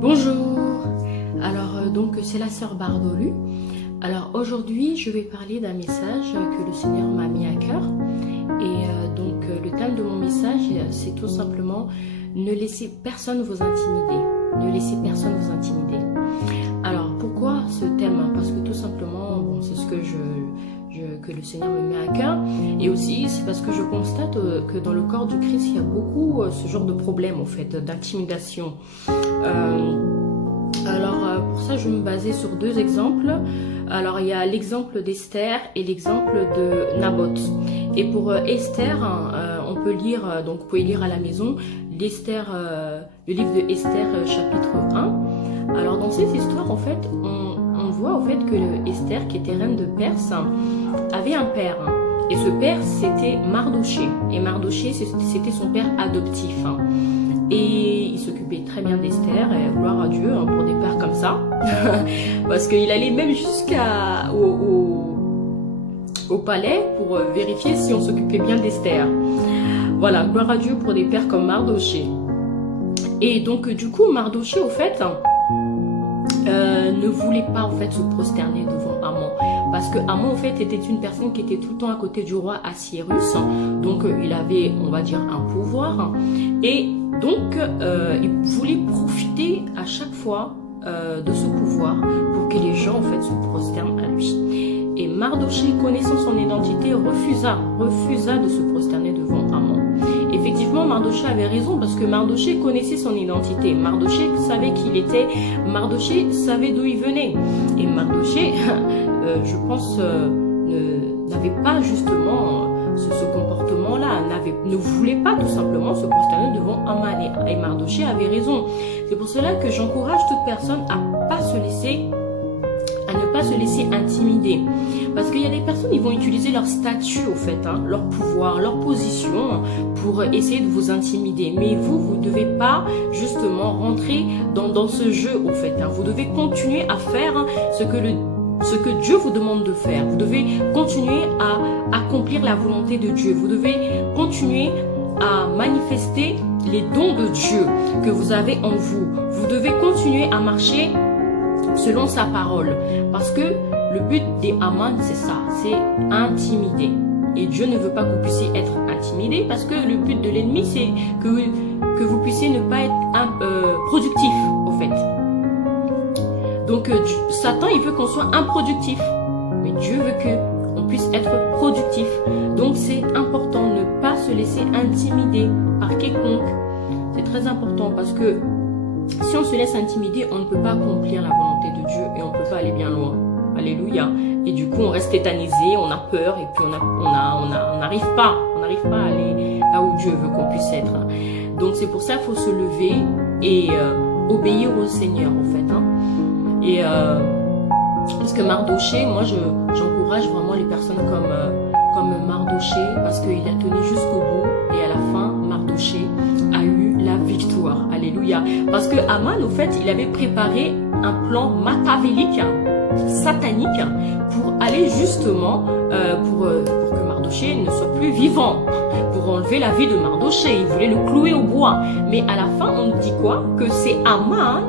Bonjour, alors donc c'est la sœur Bardolu. Alors aujourd'hui je vais parler d'un message que le Seigneur m'a mis à cœur et donc le thème de mon message c'est tout simplement ne laissez personne vous intimider, ne laissez personne vous intimider. Alors pourquoi ce thème? Parce que tout simplement bon, c'est ce que que le Seigneur me met à cœur, et aussi c'est parce que je constate que dans le corps du Christ il y a beaucoup ce genre de problème en fait, d'intimidation. Alors pour ça je vais me baser sur deux exemples. Alors il y a l'exemple d'Esther et l'exemple de Naboth. Et pour Esther, on peut lire, donc vous pouvez lire à la maison, le livre de Esther chapitre 1. Alors dans cette histoire en fait on voit en fait que Esther, qui était reine de Perse, avait un père. Et ce père, c'était Mardoché. Et Mardoché, c'était son père adoptif. Et il s'occupait très bien d'Esther, et gloire à Dieu pour des pères comme ça. Parce qu'il allait même au palais pour vérifier si on s'occupait bien d'Esther. Voilà, gloire à Dieu pour des pères comme Mardoché. Et donc du coup, Mardoché, au fait, ne voulait pas en fait se prosterner devant Haman, parce que Haman en fait était une personne qui était tout le temps à côté du roi Assuérus, donc il avait, on va dire, un pouvoir, et donc il voulait profiter à chaque fois de ce pouvoir pour que les gens en fait se prosternent à lui. Et Mardoché, connaissant son identité, refusa de se prosterner devant Haman. Effectivement, Mardoché avait raison, parce que Mardoché connaissait son identité. Mardoché savait qui il était. Mardoché savait d'où il venait. Et Mardoché, je pense, n'avait pas justement ce comportement-là, ne voulait pas tout simplement se prosterner devant Haman. Et Mardoché avait raison. C'est pour cela que j'encourage toute personne à ne pas se laisser intimider. Parce qu'il y a des personnes, ils vont utiliser leur statut, au fait, leur pouvoir, leur position pour essayer de vous intimider. Mais vous ne devez pas justement rentrer dans ce jeu, au fait. Vous devez continuer à faire ce que Dieu vous demande de faire. Vous devez continuer à accomplir la volonté de Dieu. Vous devez continuer à manifester les dons de Dieu que vous avez en vous. Vous devez continuer à marcher selon sa parole. Parce que le but des Haman, c'est ça, c'est intimider. Et Dieu ne veut pas que vous puissiez être intimidé, parce que le but de l'ennemi, c'est que vous puissiez ne pas être productif, au fait. Donc Satan, il veut qu'on soit improductif. Mais Dieu veut qu'on puisse être productif. Donc c'est important, ne pas se laisser intimider par quiconque. C'est très important, parce que si on se laisse intimider, on ne peut pas accomplir la volonté de Dieu et on ne peut pas aller bien loin. Alléluia. Et du coup, on reste tétanisé, on a peur et puis on n'arrive pas à aller là où Dieu veut qu'on puisse être. Donc c'est pour ça qu'il faut se lever et obéir au Seigneur, en fait. Et parce que Mardoché, moi j'encourage vraiment les personnes comme Mardoché, parce qu'il a tenu jusqu'au bout et à la fin, Mardoché a eu la victoire. Alléluia. Parce que Haman, au fait, il avait préparé un plan machiavélique, satanique, pour aller justement pour que Mardoché ne soit plus vivant, pour enlever la vie de Mardoché. Il voulait le clouer au bois. Mais à la fin, on nous dit quoi? Que c'est Haman,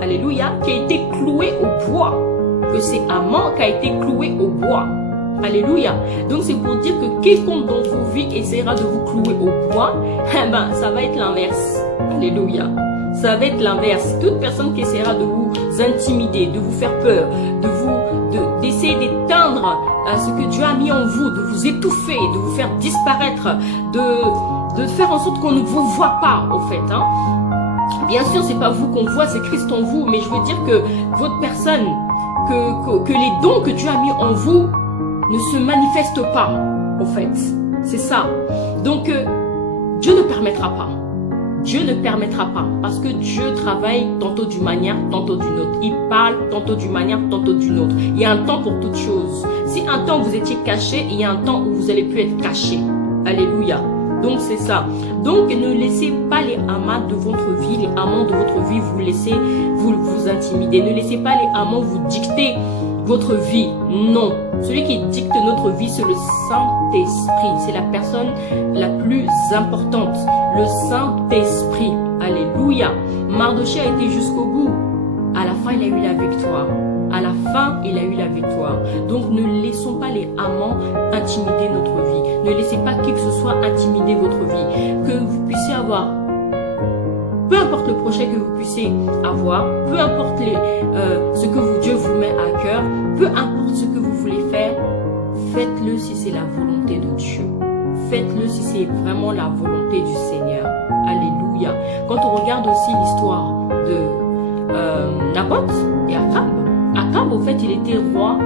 alléluia, qui a été cloué au bois. Que c'est Haman qui a été cloué au bois. Alléluia. Donc c'est pour dire que quiconque dans vos vies essaiera de vous clouer au bois, eh ben ça va être l'inverse. Alléluia. Ça va être l'inverse. Toute personne qui essaiera de vous intimider, de vous faire peur, d'essayer d'éteindre ce que Dieu a mis en vous, de vous étouffer, de vous faire disparaître, de faire en sorte qu'on ne vous voit pas, au fait. Bien sûr, c'est pas vous qu'on voit, c'est Christ en vous, mais je veux dire que votre personne, que les dons que Dieu a mis en vous ne se manifestent pas, au fait. C'est ça. Donc, Dieu ne permettra pas. Dieu ne permettra pas, parce que Dieu travaille tantôt d'une manière, tantôt d'une autre. Il parle tantôt d'une manière, tantôt d'une autre. Il y a un temps pour toutes choses. Si un temps vous étiez caché, il y a un temps où vous allez plus être caché. Alléluia. Donc c'est ça. Donc ne laissez pas les Haman de votre vie, les Hamans de votre vie vous intimider. Ne laissez pas les Hamans vous dicter votre vie. Non. Celui qui dicte notre vie, c'est le Saint-Esprit. C'est la personne la plus importante. Le Saint-Esprit. Alléluia. Mardoché a été jusqu'au bout. à la fin, il a eu la victoire. À la fin, il a eu la victoire. Donc, ne laissons pas les amants intimider notre vie. Ne laissez pas qui que ce soit intimider votre vie. Que vous puissiez avoir, peu importe le projet que vous puissiez avoir, peu importe ce que Dieu vous met à cœur, peu importe ce que vous voulez faire, faites-le si c'est la volonté de Dieu. Faites-le si c'est vraiment la volonté du Seigneur. Alléluia. Quand on regarde aussi l'histoire de Naboth et Akab, Akab, au fait, il était roi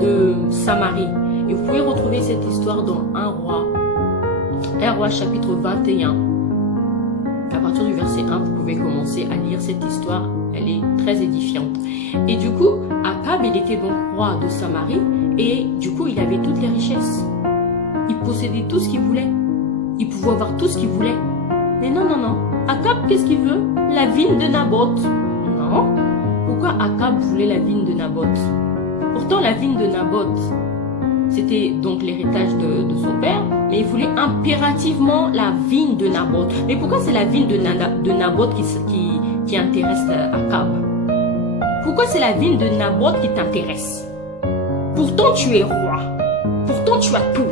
de Samarie. Et vous pouvez retrouver cette histoire dans 1 roi chapitre 21. À partir du verset 1, vous pouvez commencer à lire cette histoire. Elle est très édifiante. Et du coup, Akab, il était donc roi de Samarie. Et du coup, il avait toutes les richesses. Il possédait tout ce qu'il voulait. Il pouvait avoir tout ce qu'il voulait. Mais non, non, non. Akab, qu'est-ce qu'il veut? La vigne de Naboth. Non. Pourquoi Akab voulait la vigne de Naboth? Pourtant, la vigne de Naboth, c'était donc l'héritage de son père, mais il voulait impérativement la vigne de Naboth. Mais pourquoi c'est la vigne de Naboth qui intéresse Akab? Pourquoi c'est la vigne de Naboth qui t'intéresse? Pourtant, tu es roi. Pourtant, tu as tout.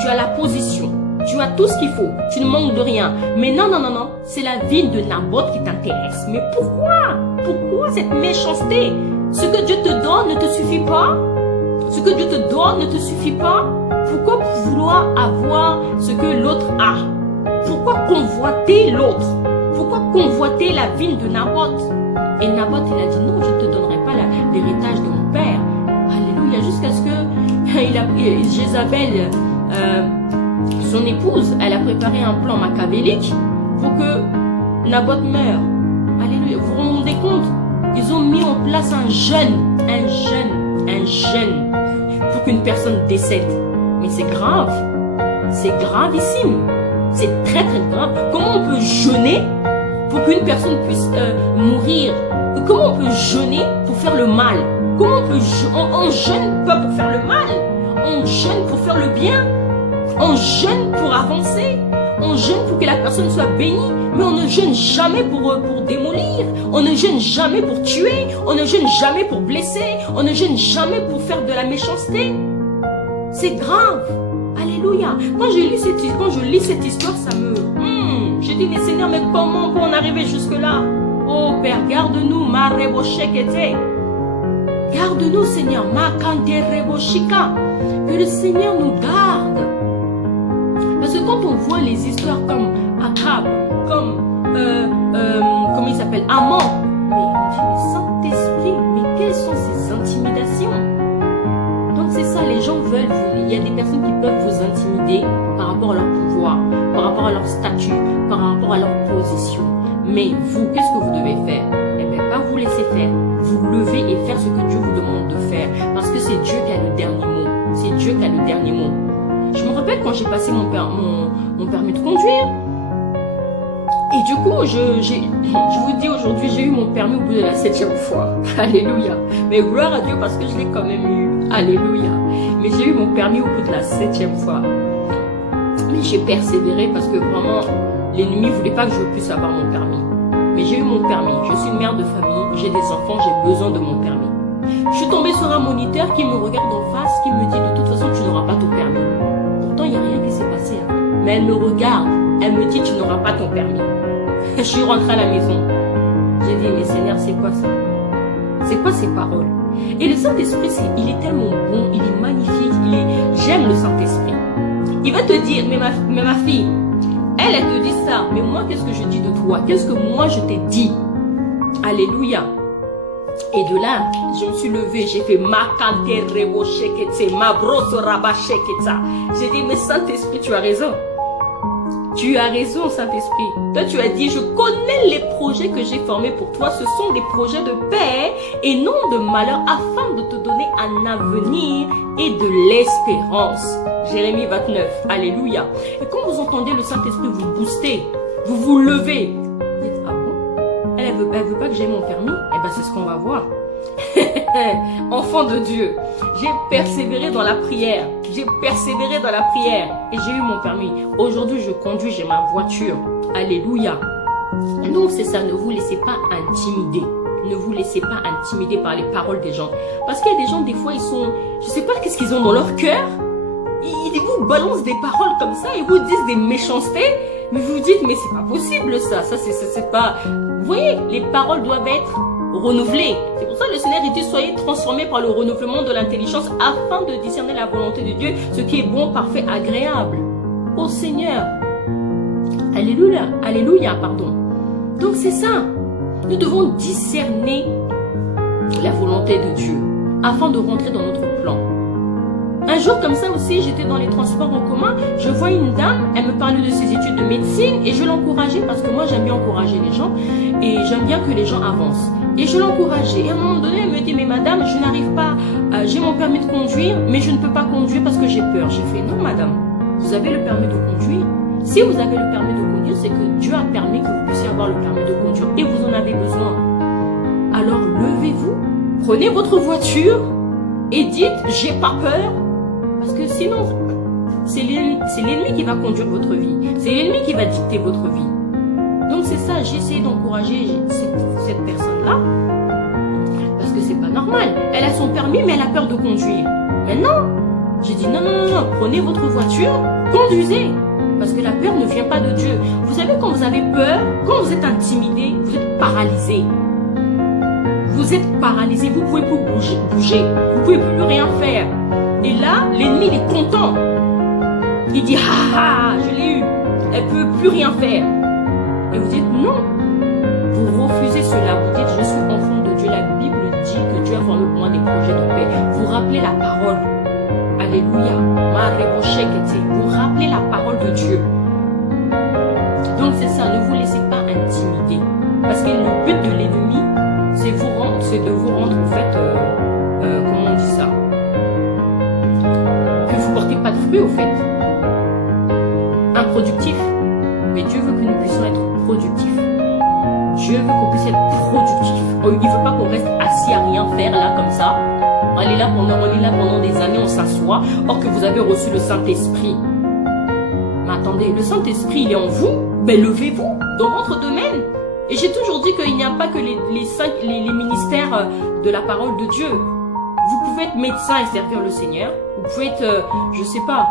Tu as la position. Tu as tout ce qu'il faut. Tu ne manques de rien. Mais non, non, non, non. C'est la vigne de Naboth qui t'intéresse. Mais pourquoi? Pourquoi cette méchanceté? Ce que Dieu te donne ne te suffit pas? Ce que Dieu te donne ne te suffit pas? Pourquoi vouloir avoir ce que l'autre a? Pourquoi convoiter l'autre? Pourquoi convoiter la vigne de Naboth? Et Naboth, il a dit non, je ne te donnerai pas l'héritage de mon père. Alléluia. Jusqu'à ce que Jézabel, son épouse, elle a préparé un plan machiavélique pour que Naboth meure. Alléluia. Vous vous rendez compte? Ils ont mis en place un jeûne pour qu'une personne décède. Mais c'est grave. C'est gravissime. C'est très très grave. Comment on peut jeûner pour qu'une personne puisse mourir? Comment on peut jeûner pour faire le mal? Comment on peut on jeûne pas pour faire le mal? On jeûne pour faire le bien. On jeûne pour avancer. On jeûne pour que la personne soit bénie. Mais on ne jeûne jamais pour démolir. On ne jeûne jamais pour tuer. On ne jeûne jamais pour blesser. On ne jeûne jamais pour faire de la méchanceté. C'est grave. Alléluia. Quand je lis cette histoire, ça me... je dis, mais Seigneur, mais comment peut-on arriver jusque-là? Oh Père, garde-nous. Garde-nous, Seigneur. Que le Seigneur nous garde. Parce que quand on voit les histoires comme Akab, comme, comment il s'appelle, Amon, mais on dit, le Saint-Esprit, mais quelles sont ces intimidations? Donc c'est ça, les gens veulent vous, il y a des personnes qui peuvent vous intimider par rapport à leur pouvoir, par rapport à leur statut, par rapport à leur position. Mais vous, qu'est-ce que vous devez faire? Eh bien, pas vous laisser faire, vous lever et faire ce que Dieu vous demande de faire, parce que c'est Dieu qui a le dernier mot, c'est Dieu qui a le dernier mot. Je me rappelle quand j'ai passé mon permis de conduire. Et du coup, je vous dis aujourd'hui, j'ai eu mon permis au bout de la 7e fois. Alléluia. Mais gloire à Dieu parce que je l'ai quand même eu. Alléluia. Mais j'ai eu mon permis au bout de la 7e fois. Mais j'ai persévéré parce que vraiment, l'ennemi ne voulait pas que je puisse avoir mon permis. Mais j'ai eu mon permis. Je suis une mère de famille. J'ai des enfants. J'ai besoin de mon permis. Je suis tombée sur un moniteur qui me regarde en face, qui me dit de toute façon, tu n'auras pas ton permis. Pourtant, il n'y a rien qui s'est passé. Hein. Mais elle me regarde. Elle me dit, tu n'auras pas ton permis. Je suis rentrée à la maison. J'ai dit, mais Seigneur, c'est quoi ça? C'est quoi ces paroles? Et le Saint-Esprit, il est tellement bon, il est magnifique, j'aime le Saint-Esprit. Il va te dire, mais ma fille, elle te dit ça, mais moi, qu'est-ce que je dis de toi? Qu'est-ce que moi, je t'ai dit? Alléluia. Et de là, je me suis levée, j'ai fait ma kante rebo sheketse, ma brosse raba sheketsa. J'ai dit, mais Saint-Esprit, tu as raison. Tu as raison, Saint-Esprit. Toi, tu as dit, je connais les projets que j'ai formés pour toi. Ce sont des projets de paix et non de malheur, afin de te donner un avenir et de l'espérance. Jérémie 29. Alléluia. Et quand vous entendez le Saint-Esprit vous booster, vous vous levez, vous dites, ah bon? Elle veut pas que j'aie mon permis? Eh bien, c'est ce qu'on va voir. Enfant de Dieu, j'ai persévéré dans la prière. J'ai persévéré dans la prière et j'ai eu mon permis. Aujourd'hui, je conduis, j'ai ma voiture. Alléluia. Donc, c'est ça, ne vous laissez pas intimider. ne vous laissez pas intimider par les paroles des gens. Parce qu'il y a des gens, des fois, ils sont, je sais pas qu'est-ce qu'ils ont dans leur cœur. Ils vous balancent des paroles comme ça, ils vous disent des méchancetés, mais vous vous dites, mais c'est pas possible ça, c'est pas... Vous voyez, les paroles doivent être renouvelées. C'est pour ça que le Seigneur dit, soyez transformés par le renouvellement de l'intelligence afin de discerner la volonté de Dieu, ce qui est bon, parfait, agréable. Ô Seigneur. Alléluia, alléluia, pardon. Donc c'est ça. Nous devons discerner la volonté de Dieu afin de rentrer dans notre plan. Un jour comme ça aussi, j'étais dans les transports en commun, je vois une dame, elle me parlait de ses études de médecine et je l'encourageais parce que moi j'aime bien encourager les gens et j'aime bien que les gens avancent. Et je l'encourageais. Et à un moment donné, elle me dit, mais madame, je n'arrive pas, j'ai mon permis de conduire, mais je ne peux pas conduire parce que j'ai peur. J'ai fait, non madame, vous avez le permis de conduire. Si vous avez le permis de conduire, c'est que Dieu a permis que vous puissiez avoir le permis de conduire et vous en avez besoin. Alors levez-vous, prenez votre voiture et dites, j'ai pas peur. Parce que sinon, c'est l'ennemi qui va conduire votre vie. C'est l'ennemi qui va dicter votre vie. Donc c'est ça, j'ai essayé d'encourager cette personne-là. Parce que c'est pas normal. Elle a son permis, mais elle a peur de conduire. Mais non, j'ai dit non, non, non, non, prenez votre voiture, conduisez. Parce que la peur ne vient pas de Dieu. Vous savez, quand vous avez peur, quand vous êtes intimidé, vous êtes paralysé. Vous êtes paralysé, vous ne pouvez plus bouger. Vous ne pouvez plus rien faire. Et là, l'ennemi, il est content. Il dit, ah ah, je l'ai eu. Elle ne peut plus rien faire. Et vous dites, non. Vous refusez cela. Vous dites, je suis enfant de Dieu. La Bible dit que Dieu a formé pour moi des projets de paix. Vous rappelez la parole. Alléluia. Vous rappelez la parole de Dieu. Donc c'est ça, ne vous laissez pas intimider. Parce que le but de l'ennemi, c'est de vous rendre en fait, comment on dit ça, que vous ne portez pas de fruits au fait. Improductif. Mais Dieu veut que nous puissions être productifs. Dieu veut qu'on puisse être productif. Il ne veut pas qu'on reste assis à rien faire là comme ça. On est là pendant des années, on s'assoit, or que vous avez reçu le Saint-Esprit. Mais attendez, le Saint-Esprit, il est en vous, ben levez-vous dans votre domaine. Et j'ai toujours dit qu'il n'y a pas que les ministères de la parole de Dieu. Vous pouvez être médecin et servir le Seigneur. Vous pouvez être, je sais pas,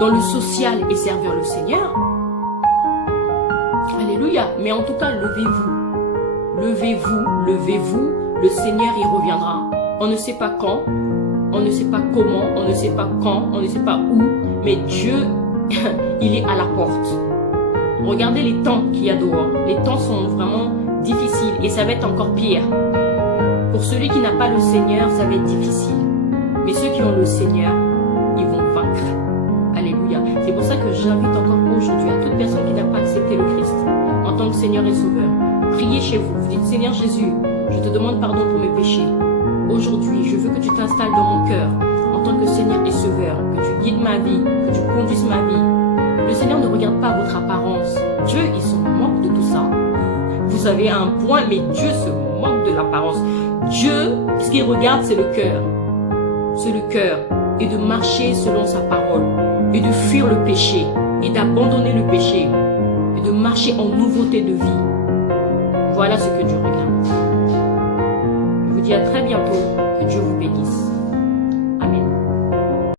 dans le social et servir le Seigneur. Alléluia. Mais en tout cas, levez-vous. Levez-vous, levez-vous. Le Seigneur y reviendra. On ne sait pas quand, on ne sait pas comment, on ne sait pas quand, on ne sait pas où, mais Dieu, il est à la porte. Regardez les temps qu'il y a dehors. Les temps sont vraiment difficiles et ça va être encore pire. Pour celui qui n'a pas le Seigneur, ça va être difficile. Mais ceux qui ont le Seigneur, ils vont vaincre. Alléluia. C'est pour ça que j'invite encore aujourd'hui à toute personne qui n'a pas accepté le Christ en tant que Seigneur et Sauveur. Priez chez vous. Vous dites, Seigneur Jésus, je te demande pardon pour mes péchés. Aujourd'hui, je veux que tu t'installes dans mon cœur en tant que Seigneur et Sauveur, que tu guides ma vie, que tu conduises ma vie. Le Seigneur ne regarde pas votre apparence. Dieu, il se moque de tout ça. Vous avez un point, mais Dieu se moque de l'apparence. Dieu, ce qu'il regarde, c'est le cœur. C'est le cœur. Et de marcher selon sa parole. Et de fuir le péché. Et d'abandonner le péché. Et de marcher en nouveauté de vie. Voilà ce que Dieu regarde. Je vous dis à très bientôt. Que Dieu vous bénisse.